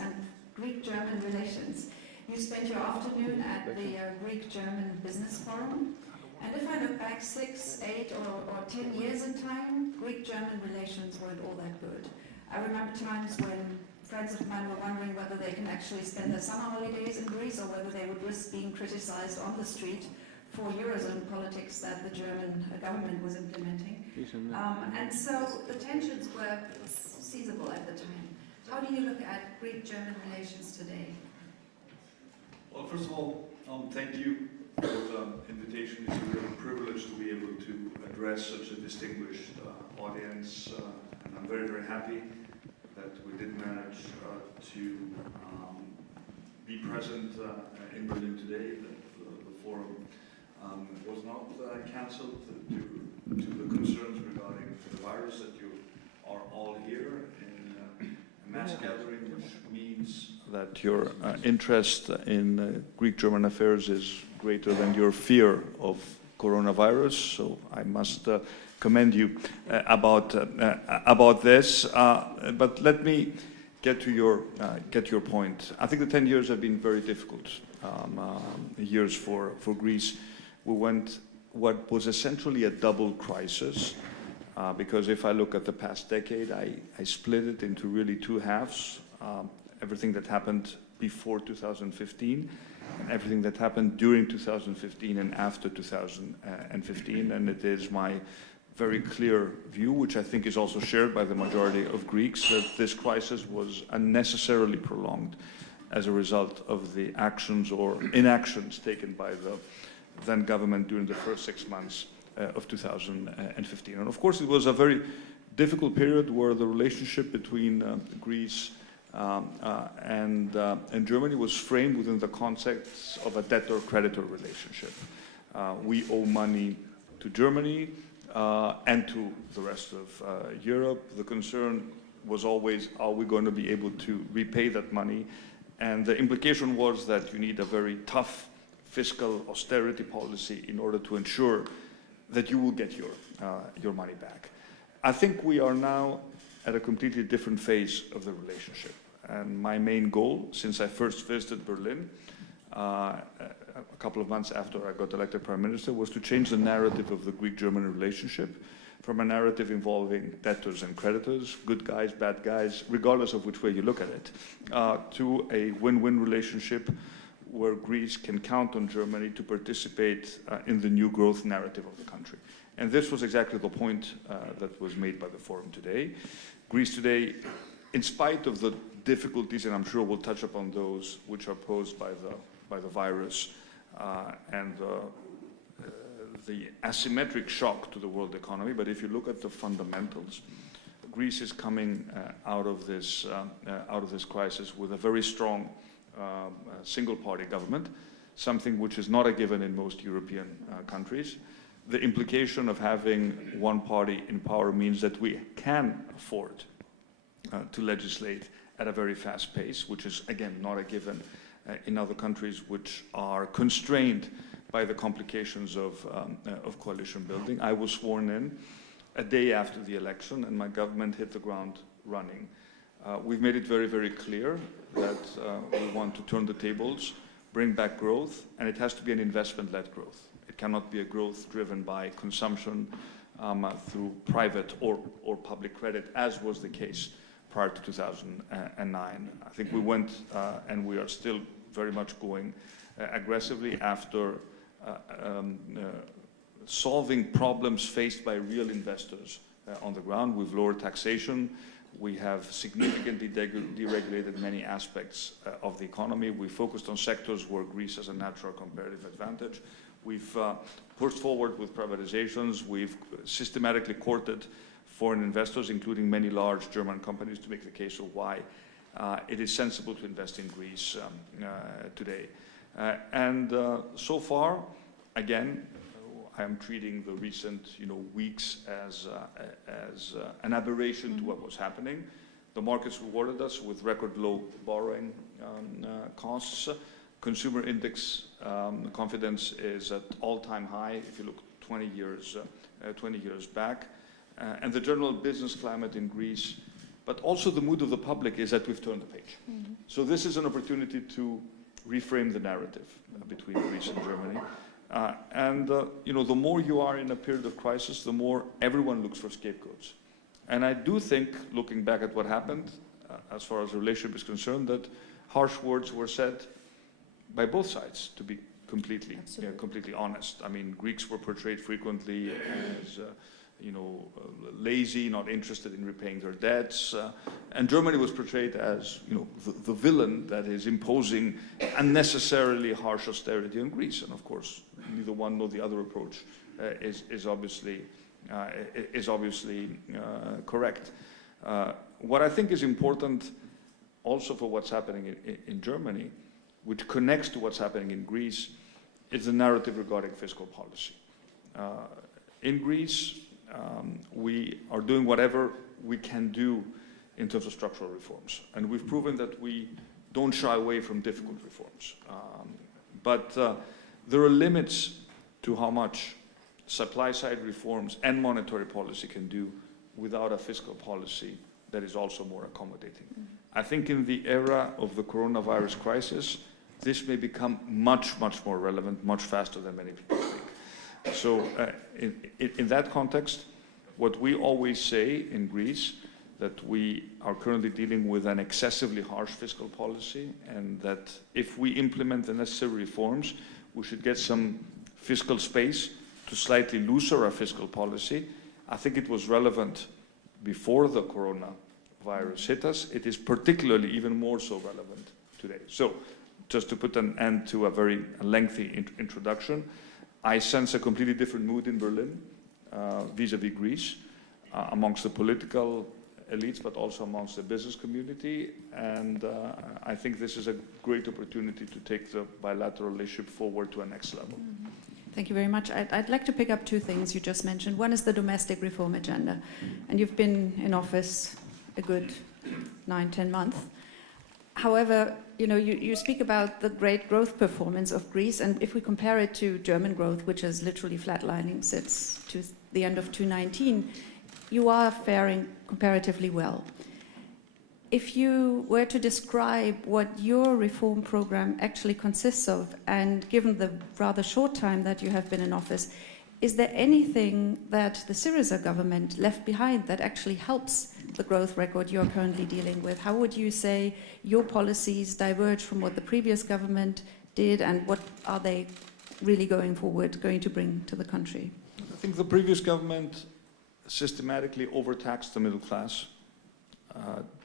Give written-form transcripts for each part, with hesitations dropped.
and Greek-German relations. You spent your afternoon at the Greek-German Business Forum. And if I look back 6, 8, or 10 years in time, Greek-German relations weren't all that good. I remember times when friends of mine were wondering whether they can actually spend their summer holidays in Greece or whether they would risk being criticized on the street for Eurozone politics that the German government was implementing. And so the tensions were seizable at the time. How do you look at Greek-German relations today? Well, first of all, thank you for the invitation. It's a real privilege to be able to address such a distinguished audience. And I'm very, very happy that we did manage to be present in Berlin today, that the forum was not cancelled due to the concerns regarding the virus, that you are all here in a mass gathering, which means that your interest in Greek-German affairs is greater than your fear of coronavirus. So I must commend you about this. But let me get to your point. I think the 10 years have been very difficult years for Greece. We went what was essentially a double crisis, because if I look at the past decade, I split it into really two halves. Everything that happened before 2015 and everything that happened during 2015 and after 2015. And it is my very clear view, which I think is also shared by the majority of Greeks, that this crisis was unnecessarily prolonged as a result of the actions or inactions taken by the then government during the first 6 months of 2015. And of course, it was a very difficult period where the relationship between Greece and Germany was framed within the context of a debtor-creditor relationship. We owe money to Germany and to the rest of Europe. The concern was always, are we going to be able to repay that money? And the implication was that you need a very tough fiscal austerity policy in order to ensure that you will get your money back. I think we are now at a completely different phase of the relationship. And my main goal, since I first visited Berlin, a couple of months after I got elected Prime Minister, was to change the narrative of the Greek-German relationship from a narrative involving debtors and creditors, good guys, bad guys, regardless of which way you look at it, to a win-win relationship where Greece can count on Germany to participate in the new growth narrative of the country. And this was exactly the point that was made by the forum today. Greece today, in spite of the difficulties, and I'm sure we'll touch upon those which are posed by the virus and the asymmetric shock to the world economy, but if you look at the fundamentals, Greece is coming out of this crisis with a very strong single-party government, something which is not a given in most European countries. The implication of having one party in power means that we can afford to legislate at a very fast pace, which is, again, not a given in other countries which are constrained by the complications of coalition building. I was sworn in a day after the election, and my government hit the ground running. We've made it very, very clear that we want to turn the tables, bring back growth, and it has to be an investment-led growth. It cannot be a growth driven by consumption through private or public credit, as was the case prior to 2009. I think we went, and we are still very much going aggressively after solving problems faced by real investors on the ground. We've lowered taxation. We have significantly deregulated many aspects of the economy. We focused on sectors where Greece has a natural comparative advantage. We've pushed forward with privatizations. We've systematically courted foreign investors, including many large German companies, to make the case of why it is sensible to invest in Greece today. And so far, again, I am treating the recent weeks as an aberration to what was happening. The markets rewarded us with record low borrowing costs. Consumer index confidence is at all-time high if you look 20 years back. And the general business climate in Greece, but also the mood of the public is that we've turned the page. So this is an opportunity to reframe the narrative between Greece and Germany. The more you are in a period of crisis, the more everyone looks for scapegoats. And I do think, looking back at what happened, as far as the relationship is concerned, that harsh words were said by both sides, to be completely honest. I mean, Greeks were portrayed frequently as lazy, not interested in repaying their debts, and Germany was portrayed as the villain that is imposing unnecessarily harsh austerity on Greece. And of course, neither one nor the other approach is obviously correct. What I think is important also for what's happening in Germany, which connects to what's happening in Greece, is the narrative regarding fiscal policy. In Greece, we are doing whatever we can do in terms of structural reforms. And we've proven that we don't shy away from difficult reforms. But there are limits to how much supply-side reforms and monetary policy can do without a fiscal policy that is also more accommodating. I think in the era of the coronavirus crisis, this may become much, much more relevant, much faster than many people think. So in that context, what we always say in Greece, that we are currently dealing with an excessively harsh fiscal policy, and that if we implement the necessary reforms, we should get some fiscal space to slightly looser our fiscal policy. I think it was relevant before the coronavirus hit us. It is particularly even more so relevant today. So just to put an end to a very lengthy introduction, I sense a completely different mood in Berlin vis-à-vis Greece, amongst the political elites, but also amongst the business community. And I think this is a great opportunity to take the bilateral relationship forward to a next level. Thank you very much. I'd like to pick up two things you just mentioned. One is the domestic reform agenda. And you've been in office a good 9-10 months. However, you speak about the great growth performance of Greece, and if we compare it to German growth, which is literally flatlining since the end of 2019, you are faring comparatively well. If you were to describe what your reform program actually consists of, and given the rather short time that you have been in office, is there anything that the Syriza government left behind that actually helps the growth record you're currently dealing with? How would you say your policies diverge from what the previous government did, and what are they really going to bring to the country? I think the previous government systematically overtaxed the middle class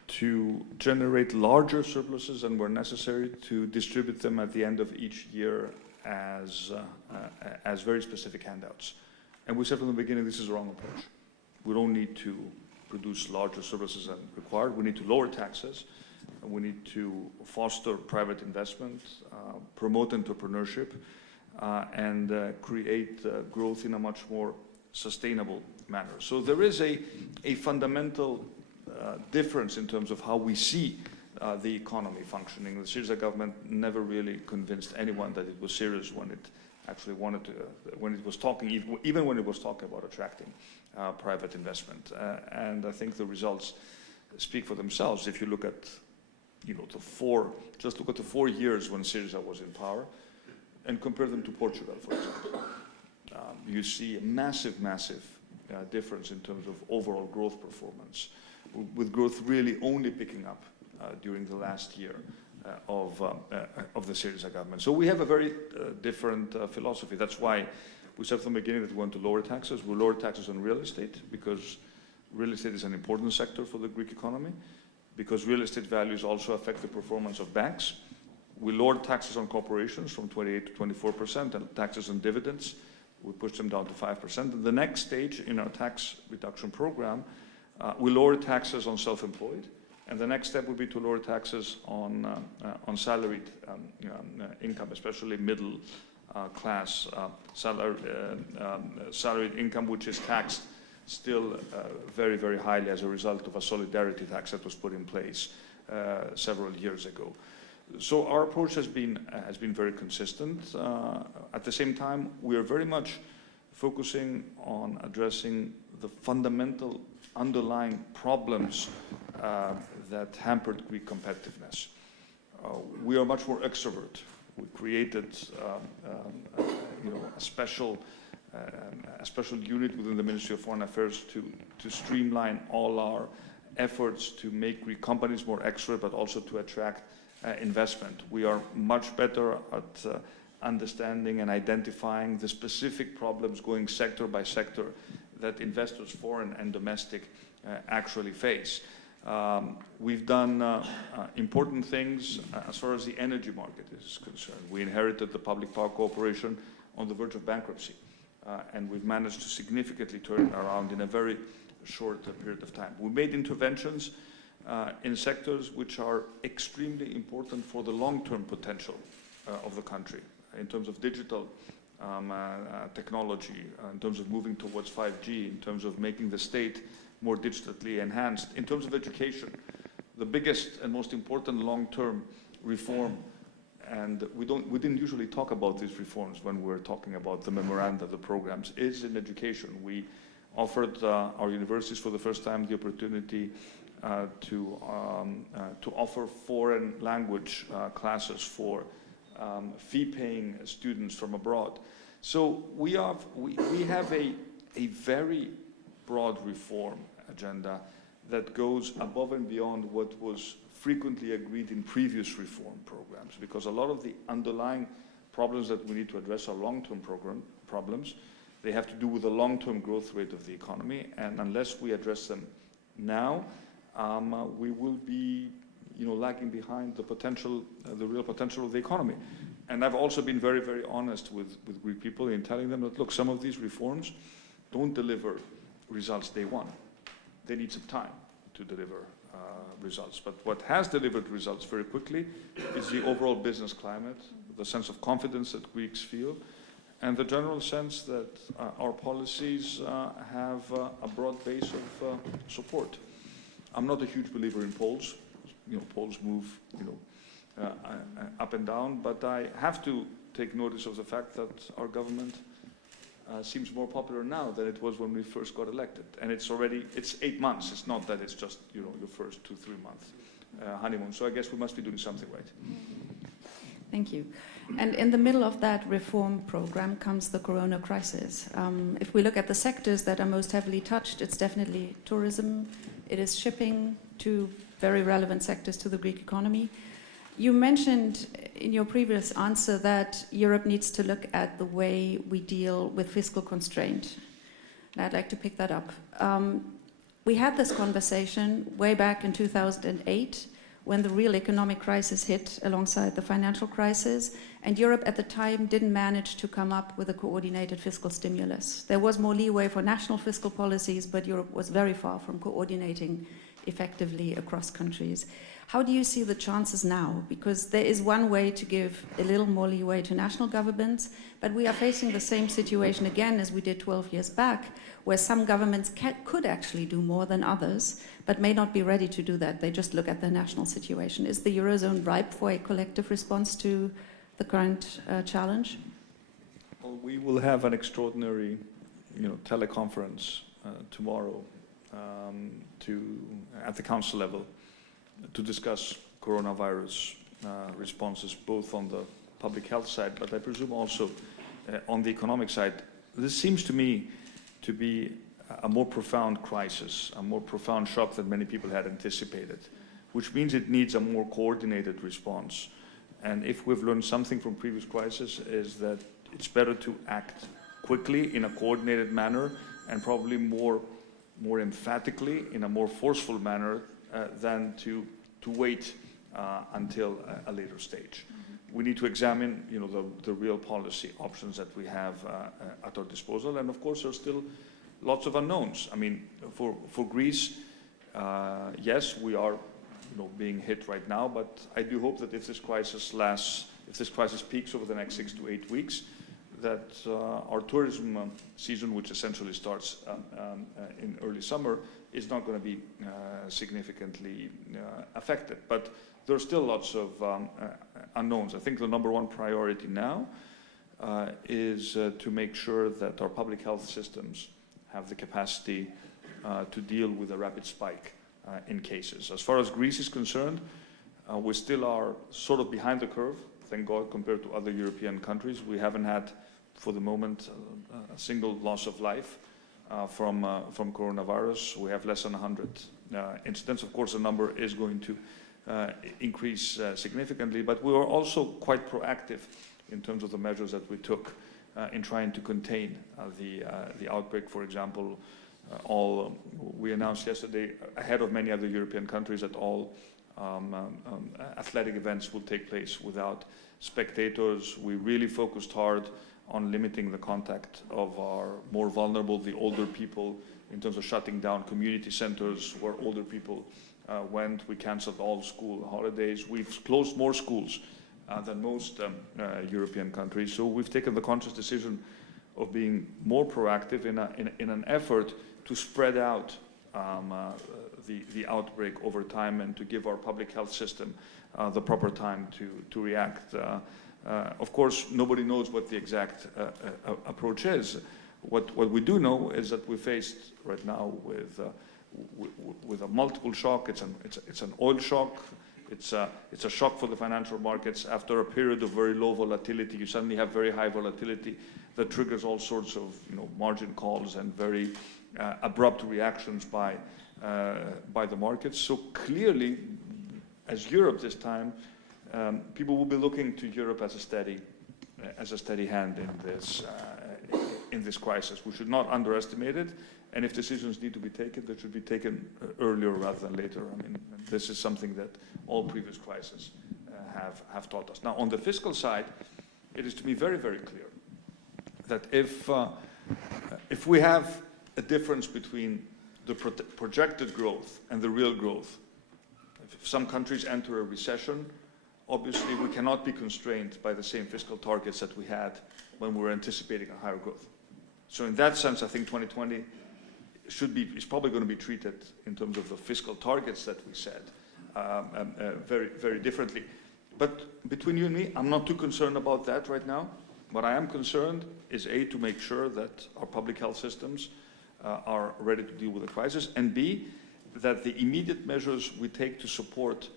to generate larger surpluses than were necessary to distribute them at the end of each year as very specific handouts. And we said from the beginning, this is the wrong approach. We don't need to produce larger surpluses than required. We need to lower taxes. We need to foster private investment, promote entrepreneurship, and create growth in a much more sustainable manner. So there is a fundamental difference in terms of how we see the economy functioning. The Syriza government never really convinced anyone that it was serious when it actually wanted to, when it was talking, even when it was talking about attracting private investment. And I think the results speak for themselves. If you look at, just look at the 4 years when Syriza was in power, and compare them to Portugal, for example. You see a massive difference in terms of overall growth performance, with growth really only picking up during the last year of the Syriza government. So we have a very different philosophy. That's why we said from the beginning that we want to lower taxes. We'll lower taxes on real estate, because real estate is an important sector for the Greek economy, because real estate values also affect the performance of banks. We lowered taxes on corporations from 28% to 24%, and taxes on dividends, we pushed them down to 5%. And the next stage in our tax reduction program, we lowered taxes on self-employed, and the next step would be to lower taxes on salaried income, especially middle class salaried income, which is taxed still very, very highly as a result of a solidarity tax that was put in place several years ago. So our approach has been very consistent. At the same time, we are very much focusing on addressing the fundamental underlying problems that hampered Greek competitiveness. We are much more extrovert. We created a special unit within the Ministry of Foreign Affairs to streamline all our efforts to make Greek companies more extrovert, but also to attract investment. We are much better at understanding and identifying the specific problems going sector by sector that investors, foreign and domestic, actually face. We've done important things as far as the energy market is concerned. We inherited the Public Power Corporation on the verge of bankruptcy, and we've managed to significantly turn it around in a very short period of time. We made interventions in sectors which are extremely important for the long-term potential of the country, in terms of digital technology, in terms of moving towards 5G, in terms of making the state more digitally enhanced, in terms of education. The biggest and most important long-term reform, and we didn't usually talk about these reforms when we're talking about the memoranda, the programs, is in education. We offered our universities for the first time the opportunity to offer foreign language classes for fee-paying students from abroad. So we have a very broad reform agenda that goes above and beyond what was frequently agreed in previous reform programs, because a lot of the underlying problems that we need to address are long-term problems. They have to do with the long-term growth rate of the economy, and unless we address them now, we will be lagging behind the real potential of the economy. And I've also been very, very honest with Greek people in telling them that, look, some of these reforms don't deliver results day one. They need some time to deliver results. But what has delivered results very quickly is the overall business climate, the sense of confidence that Greeks feel, and the general sense that our policies have a broad base of support. I'm not a huge believer in polls. Polls move, up and down, but I have to take notice of the fact that our government seems more popular now than it was when we first got elected. And it's 8 months. It's not that it's just, your first 2-3 month honeymoon. So I guess we must be doing something right. Thank you. And in the middle of that reform program comes the corona crisis. If we look at the sectors that are most heavily touched, it's definitely tourism, it is shipping, two very relevant sectors to the Greek economy. You mentioned in your previous answer that Europe needs to look at the way we deal with fiscal constraint. And I'd like to pick that up. We had this conversation way back in 2008 when the real economic crisis hit alongside the financial crisis, and Europe at the time didn't manage to come up with a coordinated fiscal stimulus. There was more leeway for national fiscal policies, but Europe was very far from coordinating effectively across countries. How do you see the chances now? Because there is one way to give a little more leeway to national governments, but we are facing the same situation again as we did 12 years back, where some governments could actually do more than others, but may not be ready to do that. They just look at their national situation. Is the Eurozone ripe for a collective response to the current challenge? Well, we will have an extraordinary, teleconference tomorrow at the council level to discuss coronavirus responses, both on the public health side, but I presume also on the economic side. This seems to me to be a more profound crisis, a more profound shock than many people had anticipated, which means it needs a more coordinated response. And if we've learned something from previous crises, is that it's better to act quickly in a coordinated manner and probably more emphatically, in a more forceful manner, than to wait until a later stage. We need to examine, the real policy options that we have at our disposal, and of course, there's still lots of unknowns. I mean, for Greece, yes, we are, being hit right now, but I do hope that if this crisis peaks over the next 6 to 8 weeks, that our tourism season, which essentially starts in early summer, is not going to be significantly affected. But there are still lots of unknowns. I think the number one priority now is to make sure that our public health systems have the capacity to deal with a rapid spike in cases. As far as Greece is concerned, we still are sort of behind the curve, thank God, compared to other European countries. We haven't had, for the moment, a single loss of life from coronavirus. We have less than 100 incidents. Of course, the number is going to increase significantly, but we were also quite proactive in terms of the measures that we took in trying to contain the outbreak. For example, we announced yesterday, ahead of many other European countries, that all athletic events will take place without spectators. We really focused hard on limiting the contact of our more vulnerable, the older people, in terms of shutting down community centers where older people went. We cancelled all school holidays. We've closed more schools than most European countries. So we've taken the conscious decision of being more proactive in an effort to spread out the outbreak over time and to give our public health system the proper time to react. Of course, nobody knows what the exact approach is. What we do know is that we're faced right now with a multiple shock. It's an oil shock. It's a shock for the financial markets. After a period of very low volatility, you suddenly have very high volatility that triggers all sorts of margin calls and very abrupt reactions by the markets. So clearly, as Europe this time, people will be looking to Europe as a steady hand in this crisis. We should not underestimate it, and if decisions need to be taken, they should be taken earlier rather than later. I mean, this is something that all previous crises have taught us. Now, on the fiscal side, it is to me very, very clear that if we have a difference between the projected growth and the real growth, if some countries enter a recession, obviously we cannot be constrained by the same fiscal targets that we had when we were anticipating a higher growth. So in that sense, I think 2020 is probably going to be treated, in terms of the fiscal targets that we set, very, very differently. But between you and me, I'm not too concerned about that right now. What I am concerned is, A, to make sure that our public health systems are ready to deal with the crisis, and B, that the immediate measures we take to support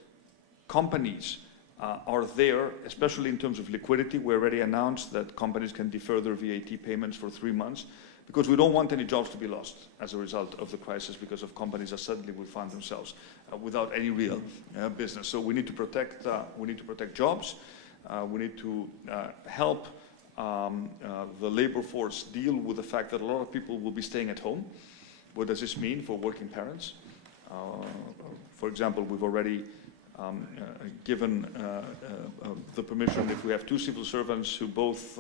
companies are there, especially in terms of liquidity. We already announced that companies can defer their VAT payments for 3 months, because we don't want any jobs to be lost as a result of the crisis because of companies that suddenly will find themselves without any real business. So we need to protect jobs. We need to help the labor force deal with the fact that a lot of people will be staying at home. What does this mean for working parents? For example, we've already given the permission, if we have 2 civil servants who both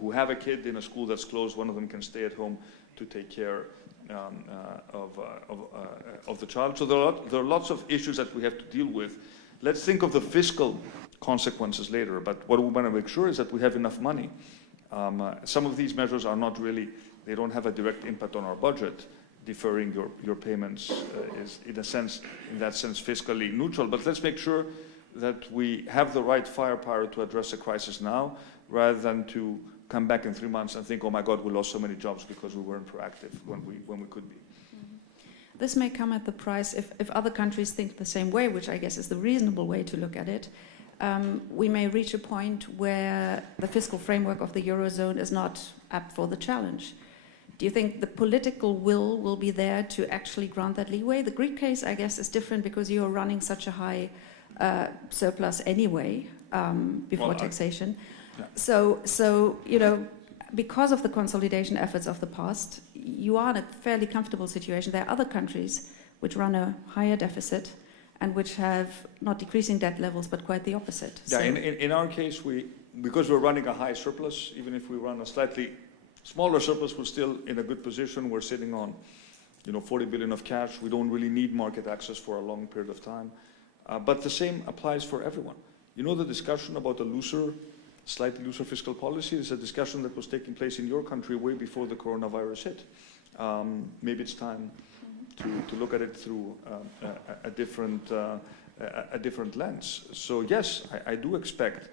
who have a kid in a school that's closed, one of them can stay at home to take care of the child. So there are lots of issues that we have to deal with. Let's think of the fiscal consequences later, but what we want to make sure is that we have enough money. Some of these measures are not really, they don't have a direct impact on our budget. Deferring your payments is, in that sense, fiscally neutral. But let's make sure that we have the right firepower to address the crisis now, rather than to come back in 3 months and think, oh my God, we lost so many jobs because we weren't proactive when we could be. This may come at the price, if other countries think the same way, which I guess is the reasonable way to look at it, we may reach a point where the fiscal framework of the Eurozone is not apt for the challenge. Do you think the political will be there to actually grant that leeway? The Greek case, I guess, is different because you are running such a high surplus anyway before taxation. Yeah. So because of the consolidation efforts of the past, you are in a fairly comfortable situation. There are other countries which run a higher deficit and which have not decreasing debt levels, but quite the opposite. Yeah, so in our case, because we're running a high surplus, even if we run a slightly smaller surplus, we're still in a good position. We're sitting on 40 billion of cash. We don't really need market access for a long period of time. But the same applies for everyone. The discussion about a slightly looser fiscal policy is a discussion that was taking place in your country way before the coronavirus hit. Maybe it's time to look at it through a different lens. So yes, I do expect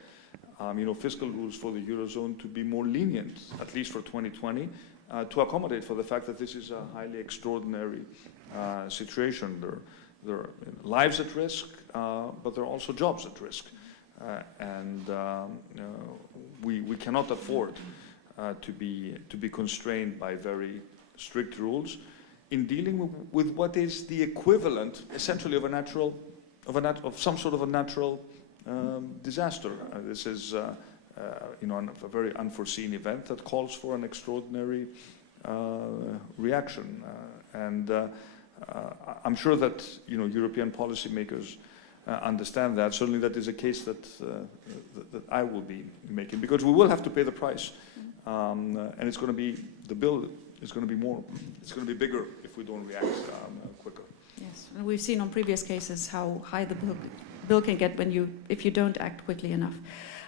fiscal rules for the Eurozone to be more lenient, at least for 2020, to accommodate for the fact that this is a highly extraordinary situation. There are lives at risk, but there are also jobs at risk. We cannot afford to be constrained by very strict rules in dealing with what is the equivalent, essentially, of some sort of a natural disaster. This is, a very unforeseen event that calls for an extraordinary reaction. I'm sure that European policymakers understand that. Certainly, that is a case that I will be making, because we will have to pay the price, and it's going to be the bill. It's going to be more. It's going to be bigger if we don't react quicker. Yes, and we've seen on previous cases how high the bill can get if you don't act quickly enough.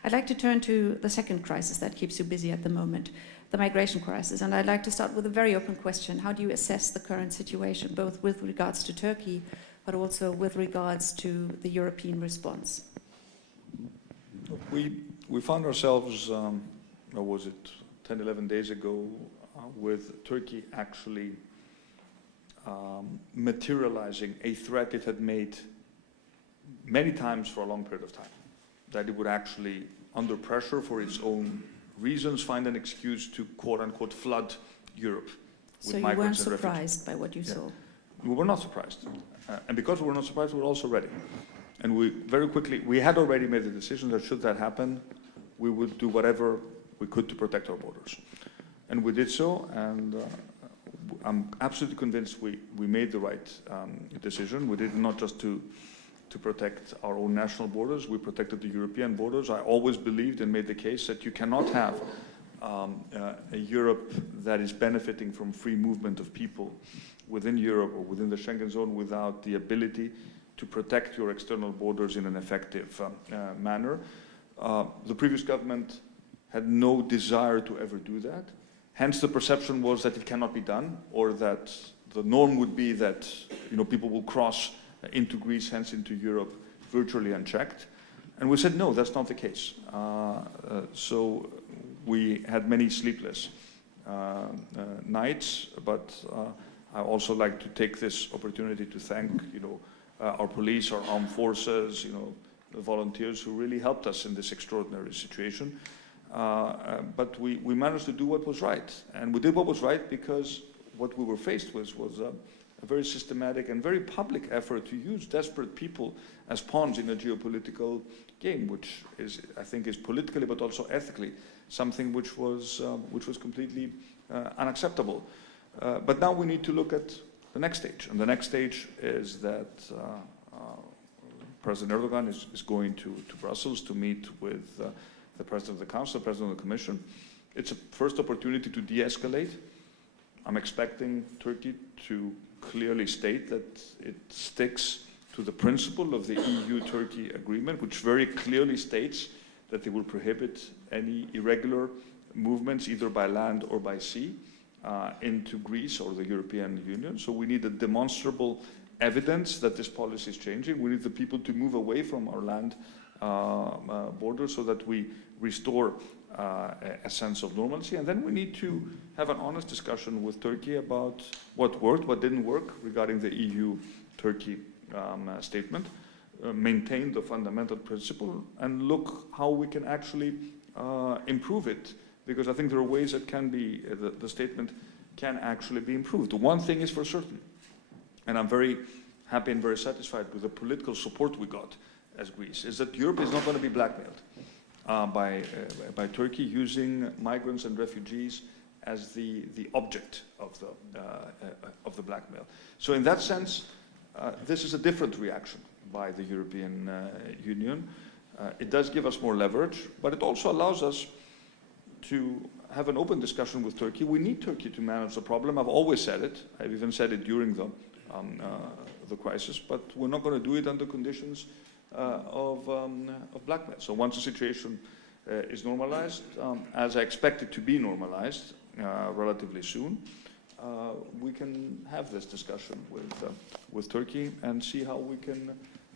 I'd like to turn to the second crisis that keeps you busy at the moment, the migration crisis. And I'd like to start with a very open question. How do you assess the current situation, both with regards to Turkey, but also with regards to the European response? We found ourselves, what was it, 10, 11 days ago, with Turkey actually materializing a threat it had made many times for a long period of time, that it would actually, under pressure for its own reasons, find an excuse to quote-unquote flood Europe with migrants and refugees. So you weren't surprised by what you saw? We were not surprised. And because we were not surprised, we were also ready. And we had already made the decision that should that happen, we would do whatever we could to protect our borders. And we did so, and I'm absolutely convinced we made the right decision. We did it not just to protect our own national borders, we protected the European borders. I always believed and made the case that you cannot have a Europe that is benefiting from free movement of people within Europe or within the Schengen zone without the ability to protect your external borders in an effective manner. The previous government had no desire to ever do that. Hence the perception was that it cannot be done, or that the norm would be that people will cross into Greece, hence into Europe, virtually unchecked. And we said, no, that's not the case. So we had many sleepless nights, but I also like to take this opportunity to thank, our police, our armed forces, the volunteers who really helped us in this extraordinary situation. But we managed to do what was right. And we did what was right because what we were faced with was a very systematic and very public effort to use desperate people as pawns in a geopolitical game, which I think is politically but also ethically something which was completely unacceptable. But now we need to look at the next stage, and the next stage is that President Erdogan is going to Brussels to meet with the President of the Council, the President of the Commission. It's a first opportunity to de-escalate. I'm expecting Turkey to clearly state that it sticks to the principle of the EU-Turkey agreement, which very clearly states that they will prohibit any irregular movements, either by land or by sea, into Greece or the European Union. So we need a demonstrable evidence that this policy is changing. We need the people to move away from our land border so that we restore a sense of normalcy. And then we need to have an honest discussion with Turkey about what worked, what didn't work regarding the EU-Turkey statement, maintain the fundamental principle, and look how we can actually improve it. Because I think there are ways that can be, the statement can actually be improved. The one thing is for certain, and I'm very happy and very satisfied with the political support we got as Greece, is that Europe is not going to be blackmailed by Turkey using migrants and refugees as the object of the blackmail. So in that sense, this is a different reaction by the European Union. It does give us more leverage, but it also allows us to have an open discussion with Turkey. We need Turkey to manage the problem. I've always said it. I've even said it during the crisis, but we're not going to do it under conditions of blackmail. So once the situation is normalized, as I expect it to be normalized relatively soon, we can have this discussion with Turkey and see how we can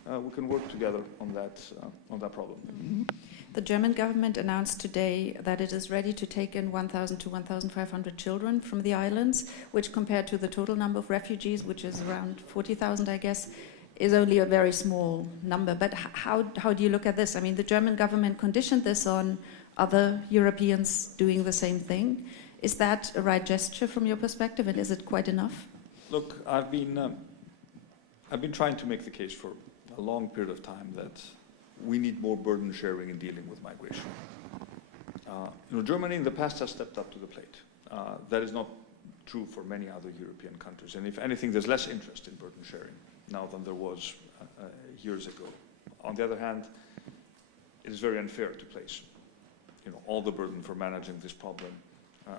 we can work together on that problem. The German government announced today that it is ready to take in 1,000 to 1,500 children from the islands, which compared to the total number of refugees, which is around 40,000, I guess, is only a very small number. But how do you look at this? I mean, the German government conditioned this on other Europeans doing the same thing. Is that a right gesture from your perspective, and is it quite enough? Look, I've been trying to make the case for a long period of time that we need more burden sharing in dealing with migration. Germany in the past has stepped up to the plate. That is not true for many other European countries. And if anything, there's less interest in burden sharing now than there was years ago. On the other hand, it is very unfair to place all the burden for managing this problem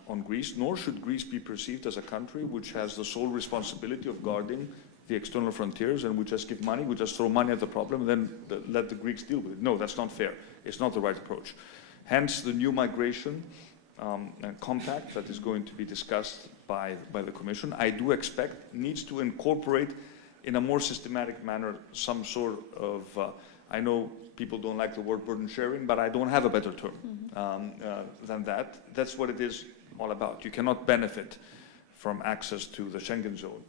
on Greece, nor should Greece be perceived as a country which has the sole responsibility of guarding the external frontiers and we just give money, we just throw money at the problem and then let the Greeks deal with it. No, that's not fair. It's not the right approach. Hence, the new migration compact that is going to be discussed by the Commission, I do expect, needs to incorporate in a more systematic manner some sort of, I know people don't like the word burden sharing, but I don't have a better term than that. That's what it is all about. You cannot benefit from access to the Schengen zone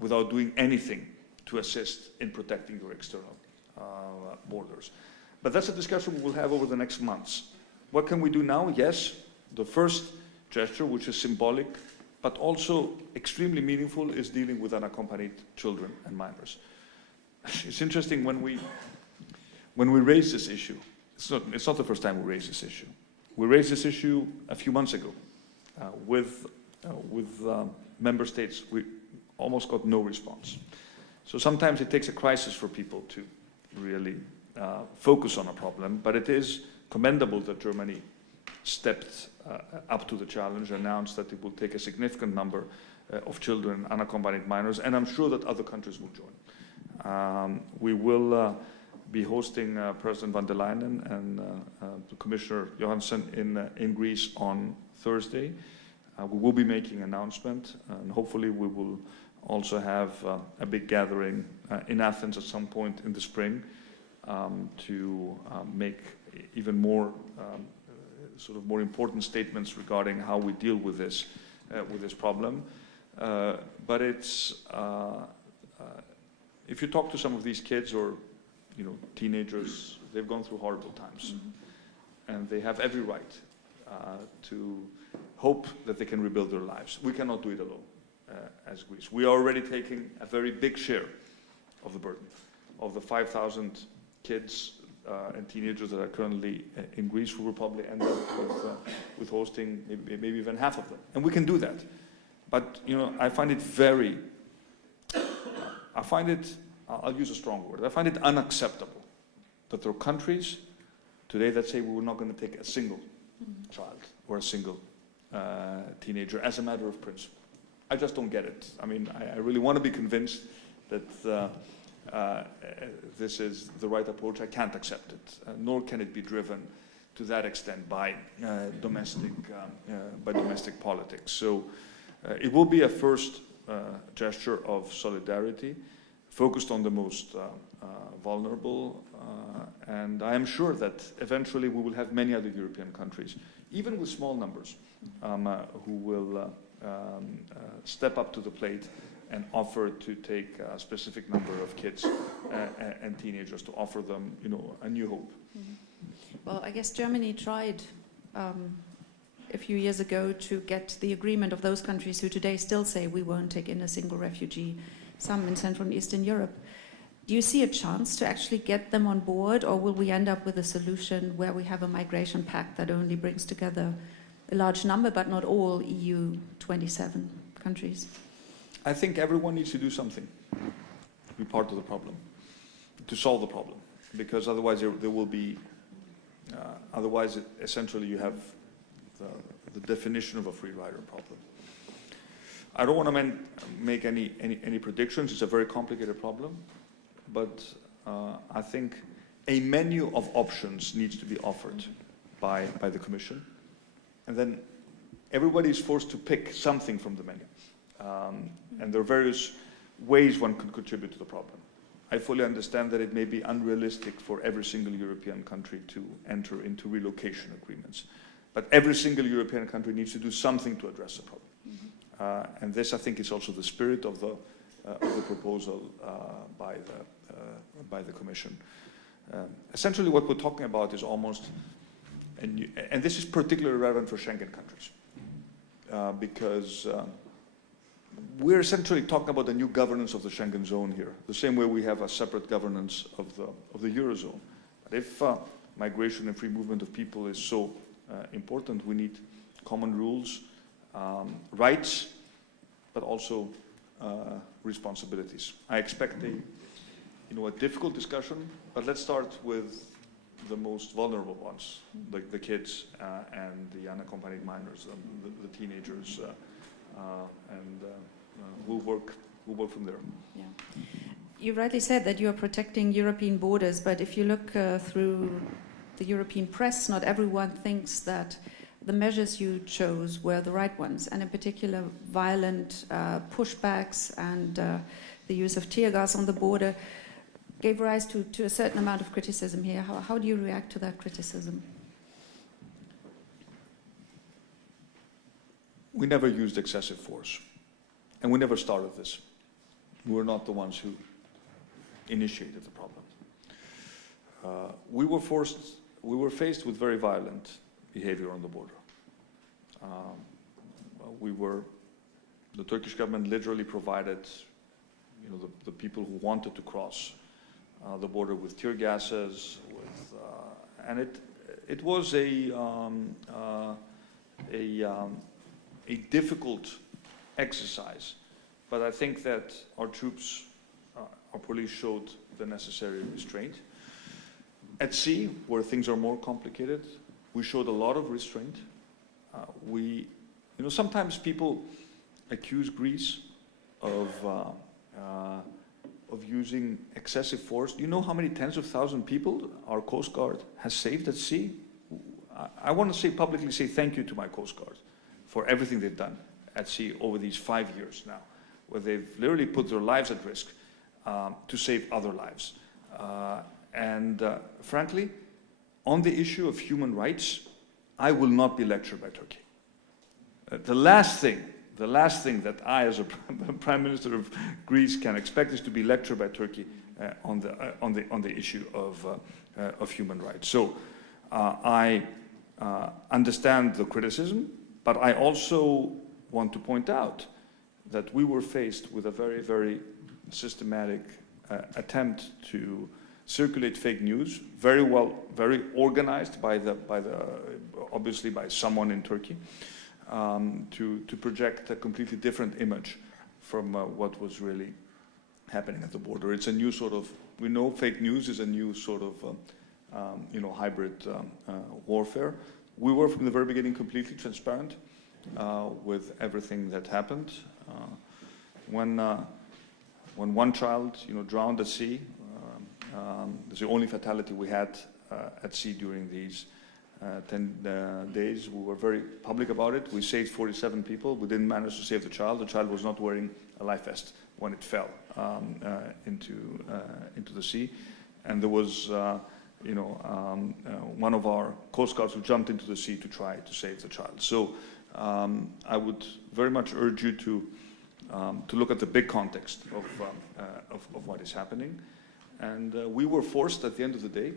without doing anything to assist in protecting your external borders. But that's a discussion we will have over the next months. What can we do now? Yes, the first gesture, which is symbolic, but also extremely meaningful, is dealing with unaccompanied children and minors. It's interesting when we raise this issue, it's not the first time we raise this issue. We raised this issue a few months ago with member states. We almost got no response. So sometimes it takes a crisis for people to really focus on a problem, but it is commendable that Germany stepped up to the challenge, announced that it will take a significant number of children, unaccompanied minors, and I'm sure that other countries will join. We will be hosting President von der Leyen and Commissioner Johansson in Greece on Thursday. We will be making an announcement, and hopefully we will also have a big gathering in Athens at some point in the spring to make even more sort of more important statements regarding how we deal with this problem. But it's if you talk to some of these kids or teenagers, they've gone through horrible times, and they have every right to hope that they can rebuild their lives. We cannot do it alone as Greece. We are already taking a very big share of the burden. Of the 5,000 kids and teenagers that are currently in Greece, we will probably end up with hosting maybe even half of them. And we can do that. But, I find it I'll use a strong word, I find it unacceptable that there are countries today that say we're not going to take a single child or a single teenager as a matter of principle. I just don't get it. I mean, I really want to be convinced that this is the right approach. I can't accept it, nor can it be driven to that extent by domestic politics. So it will be a first gesture of solidarity, focused on the most vulnerable, and I am sure that eventually we will have many other European countries, even with small numbers, who will step up to the plate and offer to take a specific number of kids and teenagers to offer them, a new hope. Well, I guess Germany tried a few years ago to get the agreement of those countries who today still say we won't take in a single refugee, some in Central and Eastern Europe. Do you see a chance to actually get them on board, or will we end up with a solution where we have a migration pact that only brings together a large number, but not all EU 27 countries? I think everyone needs to do something to be part of the problem, to solve the problem, because otherwise there will be, essentially you have the definition of a free rider problem. I don't want to make any predictions. It's a very complicated problem, but I think a menu of options needs to be offered by the Commission, and then everybody is forced to pick something from the menu. And there are various ways one can contribute to the problem. I fully understand that it may be unrealistic for every single European country to enter into relocation agreements. But every single European country needs to do something to address the problem. Mm-hmm. And this, I think, is also the spirit of the proposal by the Commission. Essentially, what we're talking about is almost, and this is particularly relevant for Schengen countries, because we're essentially talking about the new governance of the Schengen zone here, the same way we have a separate governance of the Eurozone. But if migration and free movement of people is so important, we need common rules, rights, but also responsibilities. I expect a difficult discussion, but let's start with the most vulnerable ones, like the kids and the unaccompanied minors, the teenagers, and we'll work from there. Yeah. You rightly said that you are protecting European borders, but if you look through the European press, not everyone thinks that the measures you chose were the right ones, and in particular violent pushbacks and the use of tear gas on the border gave rise to a certain amount of criticism here. How do you react to that criticism? We never used excessive force, and we never started this. We were not the ones who initiated the problem. We were faced with very violent behavior on the border. The Turkish government literally provided, the people who wanted to cross the border with tear gases, and it was a difficult exercise, but I think that our troops, our police showed the necessary restraint. At sea, where things are more complicated, we showed a lot of restraint. Sometimes people accuse Greece of using excessive force. Do you know how many tens of thousands of people our Coast Guard has saved at sea? I want to publicly say thank you to my Coast Guard for everything they've done at sea over these 5 years now, where they've literally put their lives at risk to save other lives. Frankly, on the issue of human rights, I will not be lectured by Turkey. The last thing that I, as a Prime Minister of Greece, can expect is to be lectured by Turkey on the issue of human rights. So I understand the criticism, but I also want to point out that we were faced with a very, very systematic attempt to circulate fake news, very organized obviously by someone in Turkey, to project a completely different image from what was really happening at the border. It's a new sort of, we know fake news is a new sort of, hybrid warfare. We were from the very beginning completely transparent with everything that happened. When one child, drowned at sea, it's the only fatality we had at sea during these 10 days. We were very public about it. We saved 47 people. We didn't manage to save the child. The child was not wearing a life vest when it fell into the sea. And there was, one of our Coast Guards who jumped into the sea to try to save the child. So I would very much urge you to look at the big context of what is happening. And we were forced at the end of the day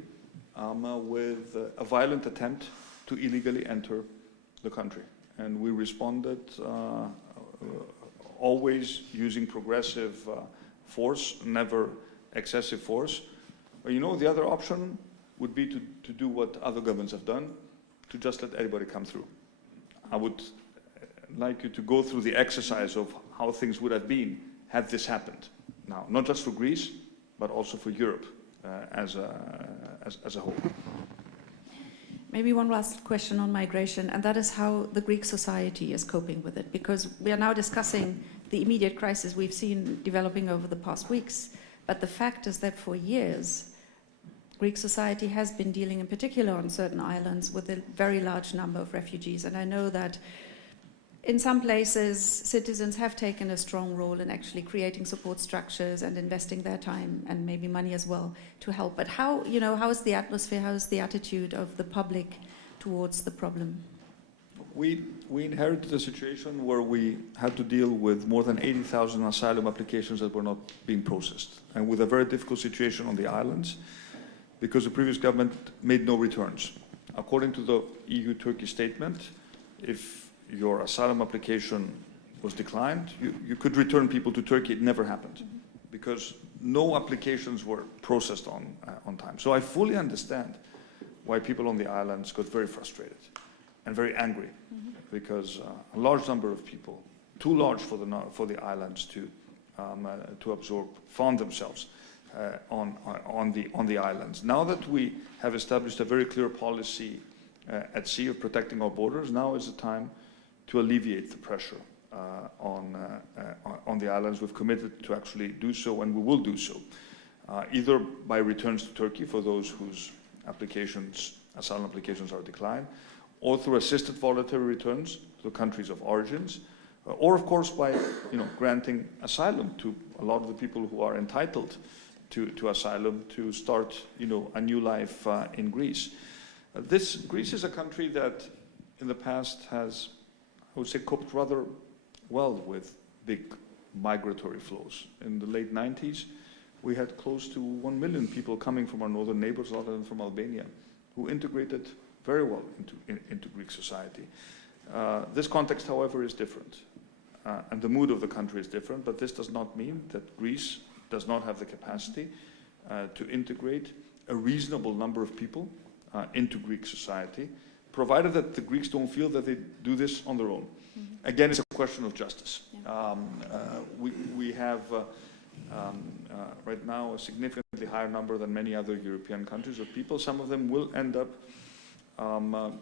with a violent attempt to illegally enter the country. And we responded always using progressive force, never excessive force. But the other option would be to do what other governments have done, to just let everybody come through. I would like you to go through the exercise of how things would have been had this happened. Now, not just for Greece, but also for Europe as a whole. Maybe one last question on migration, and that is how the Greek society is coping with it, because we are now discussing the immediate crisis we've seen developing over the past weeks. But the fact is that for years, Greek society has been dealing, in particular on certain islands, with a very large number of refugees. And I know that in some places, citizens have taken a strong role in actually creating support structures and investing their time and maybe money as well to help. But how is the atmosphere, how is the attitude of the public towards the problem? We inherited a situation where we had to deal with more than 80,000 asylum applications that were not being processed, and with a very difficult situation on the islands because the previous government made no returns. According to the EU-Turkey statement, if your asylum application was declined, you could return people to Turkey. It never happened because no applications were processed on time. So I fully understand why people on the islands got very frustrated and very angry, because a large number of people, too large for the islands to absorb, found themselves on the islands. Now that we have established a very clear policy at sea of protecting our borders, now is the time to alleviate the pressure on the islands. We've committed to actually do so, and we will do so, either by returns to Turkey for those whose asylum applications are declined, or through assisted voluntary returns to the countries of origins, or of course by granting asylum to a lot of the people who are entitled to asylum to start a new life in Greece. Greece is a country that in the past has, I would say, coped rather well with big migratory flows. In the late 90s, we had close to 1 million people coming from our northern neighbors, a lot of them from Albania, who integrated very well into Greek society. This context, however, is different, and the mood of the country is different, but this does not mean that Greece does not have the capacity to integrate a reasonable number of people into Greek society, provided that the Greeks don't feel that they do this on their own. Again, it's a question of justice. Yeah. We have right now a significantly higher number than many other European countries of people. Some of them will end up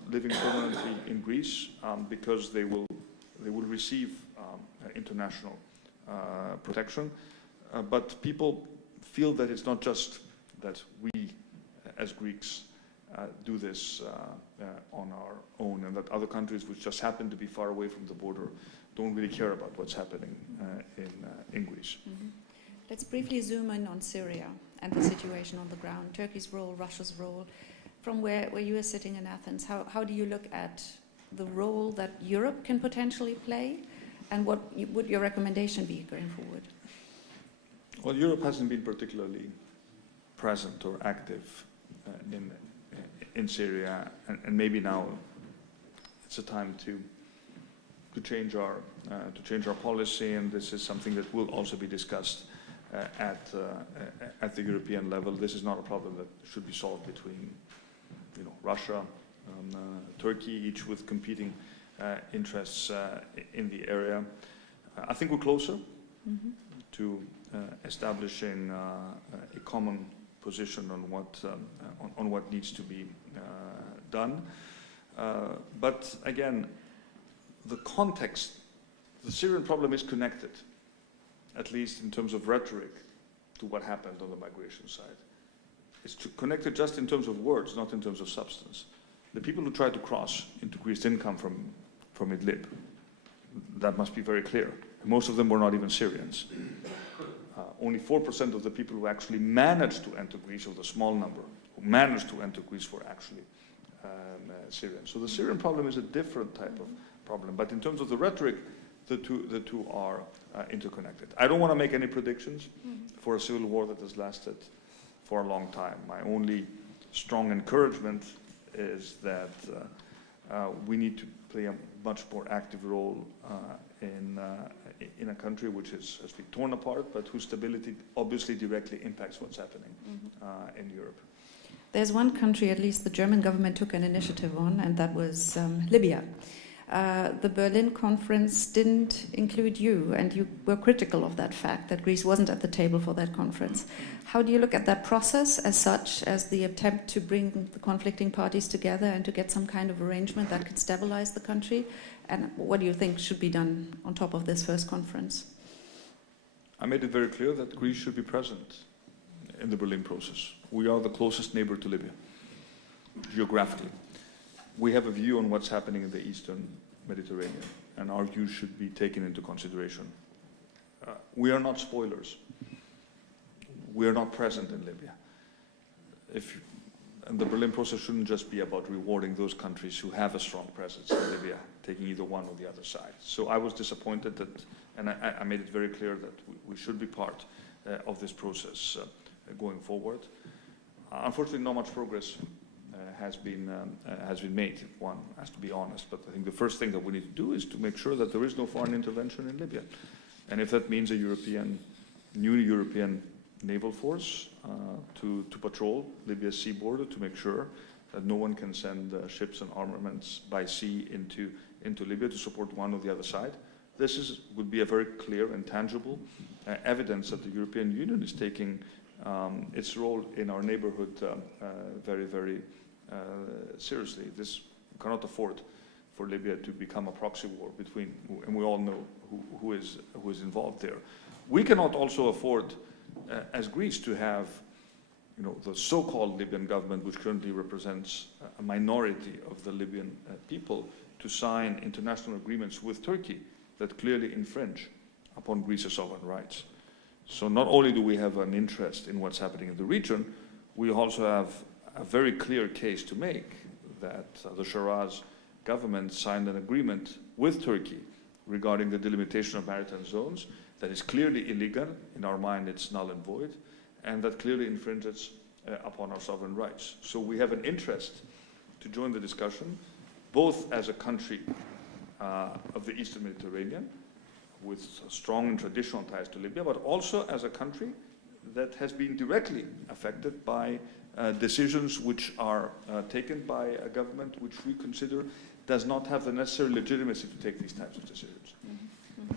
living permanently in Greece because they will receive international protection. But people feel that it's not just that we, as Greeks, do this on our own, and that other countries which just happen to be far away from the border don't really care about what's happening in Greece. Let's briefly zoom in on Syria and the situation on the ground, Turkey's role, Russia's role. From where you are sitting in Athens, how do you look at the role that Europe can potentially play, and what would your recommendation be going forward? Well, Europe hasn't been particularly present or active in Syria, and maybe now it's a time to change our policy, and this is something that will also be discussed at the European level. This is not a problem that should be solved between Russia, Turkey, each with competing interests in the area. I think we're closer to establishing a common position on what needs to be done. But again, the context, the Syrian problem is connected, at least in terms of rhetoric, to what happened on the migration side. It's connected just in terms of words, not in terms of substance. The people who tried to cross into Greece didn't come from Idlib. That must be very clear. Most of them were not even Syrians. Only 4% of the people who actually managed to enter Greece, or the small number who managed to enter Greece, were actually Syrians. So the Syrian problem is a different type of problem. But in terms of the rhetoric, the two are interconnected. I don't want to make any predictions for a civil war that has lasted for a long time. My only strong encouragement is that we need to play a much more active role in a country which has been torn apart, but whose stability obviously directly impacts what's happening in Europe. There's one country, at least the German government took an initiative on, and that was Libya. The Berlin conference didn't include you, and you were critical of that fact, that Greece wasn't at the table for that conference. How do you look at that process as such, as the attempt to bring the conflicting parties together and to get some kind of arrangement that could stabilize the country? And what do you think should be done on top of this first conference? I made it very clear that Greece should be present in the Berlin process. We are the closest neighbor to Libya, geographically. We have a view on what's happening in the Eastern Mediterranean. and our views should be taken into consideration. We are not spoilers. We are not present in Libya. And the Berlin process shouldn't just be about rewarding those countries who have a strong presence in Libya, taking either one or the other side. So I was disappointed that, and I made it very clear that we should be part of this process going forward. Unfortunately, not much progress has been made, if one has to be honest. But I think the first thing that we need to do is to make sure that there is no foreign intervention in Libya. And if that means a new European naval force to patrol Libya's sea border, to make sure that no one can send ships and armaments by sea into Libya to support one or the other side, this would be a very clear and tangible evidence that the European Union is taking its role in our neighborhood very, very seriously. This cannot afford for Libya to become a proxy war between, and we all know who is involved there. We cannot also afford, as Greece, to have, the so-called Libyan government, which currently represents a minority of the Libyan people, to sign international agreements with Turkey that clearly infringe upon Greece's sovereign rights. So not only do we have an interest in what's happening in the region, we also have a very clear case to make that the Shiraz government signed an agreement with Turkey regarding the delimitation of maritime zones that is clearly illegal. In our mind, it's null and void, and that clearly infringes upon our sovereign rights. So we have an interest to join the discussion, both as a country of the Eastern Mediterranean, with strong and traditional ties to Libya, but also as a country that has been directly affected by decisions which are taken by a government which we consider does not have the necessary legitimacy to take these types of decisions. Mm-hmm.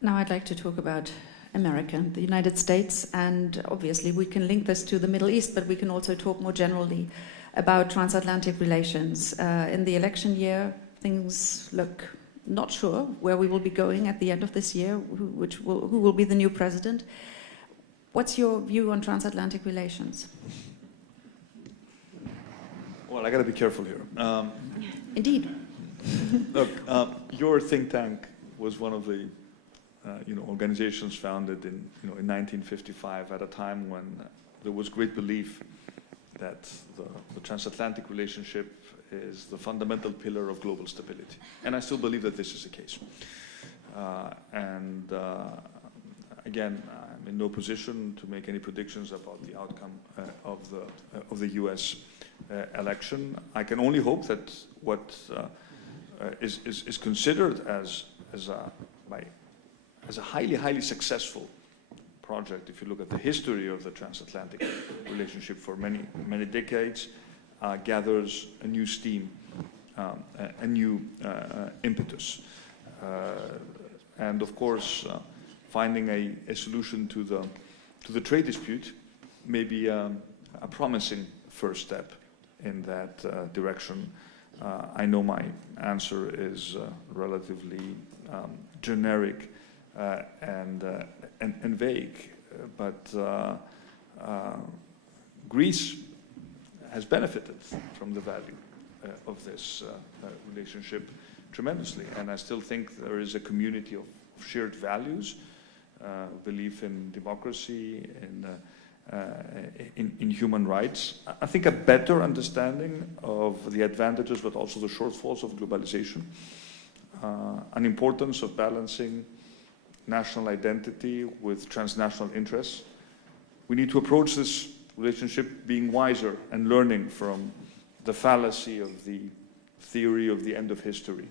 Now I'd like to talk about America, the United States, and obviously we can link this to the Middle East, but we can also talk more generally about transatlantic relations. In the election year, things look not sure where we will be going at the end of this year, who will be the new president. What's your view on transatlantic relations? Well, I got to be careful here. Indeed. Look, your think tank was one of the organizations founded in 1955 at a time when there was great belief that the transatlantic relationship is the fundamental pillar of global stability. And I still believe that this is the case. Again, I'm in no position to make any predictions about the outcome of the U.S. Election. I can only hope that what is considered as a highly successful project, if you look at the history of the transatlantic relationship for many decades, gathers a new steam, a new impetus. And of course, finding a solution to the trade dispute may be a promising first step in that direction. I know my answer is relatively generic and vague, but Greece has benefited from the value of this relationship tremendously, and I still think there is a community of shared values, belief in democracy, in human rights. I think a better understanding of the advantages but also the shortfalls of globalization, an importance of balancing national identity with transnational interests. We need to approach this relationship being wiser and learning from the fallacy of the theory of the end of history,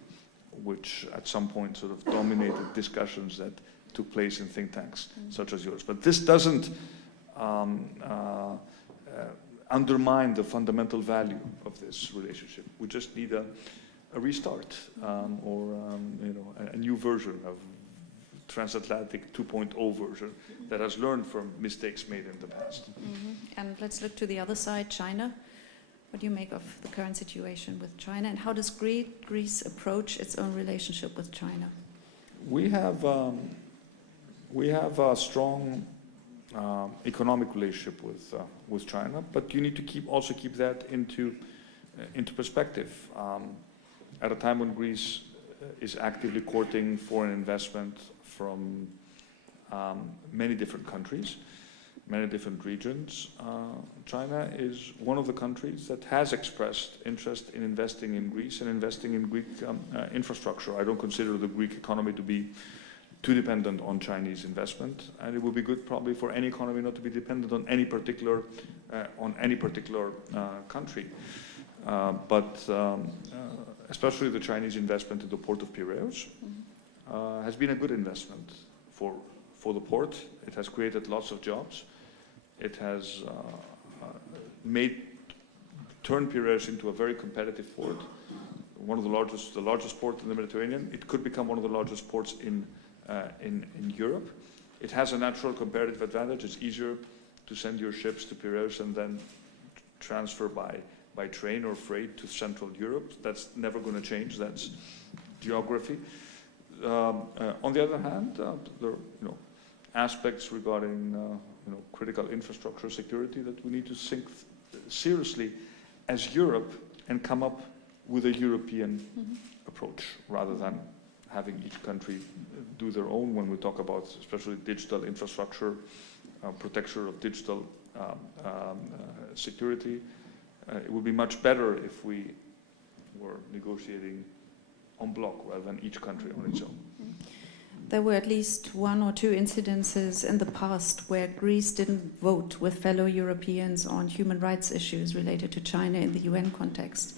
which at some point sort of dominated discussions that took place in think tanks such as yours. But this doesn't undermine the fundamental value of this relationship. We just need a restart or a new version of transatlantic 2.0 version that has learned from mistakes made in the past. Mm-hmm. And let's look to the other side, China. What do you make of the current situation with China, and how does Greece approach its own relationship with China? We have a strong economic relationship with China, but you need to also keep that into perspective. At a time when Greece is actively courting foreign investment from many different countries, many different regions. China is one of the countries that has expressed interest in investing in Greece and investing in Greek infrastructure. I don't consider the Greek economy to be too dependent on Chinese investment, and it would be good probably for any economy not to be dependent on any particular country. But especially the Chinese investment in the port of Piraeus has been a good investment for the port. It has created lots of jobs. It has turned Piraeus into a very competitive port, one of the largest port in the Mediterranean. It could become one of the largest ports in Europe. It has a natural comparative advantage. It's easier to send your ships to Piraeus and then transfer by train or freight to Central Europe. That's never going to change. That's geography. On the other hand, there are aspects regarding critical infrastructure security that we need to think seriously as Europe and come up with a European approach rather than having each country do their own when we talk about especially digital infrastructure, protection of digital security. It would be much better if we were negotiating en bloc rather than each country on its own. There were at least one or two incidences in the past where Greece didn't vote with fellow Europeans on human rights issues related to China in the UN context.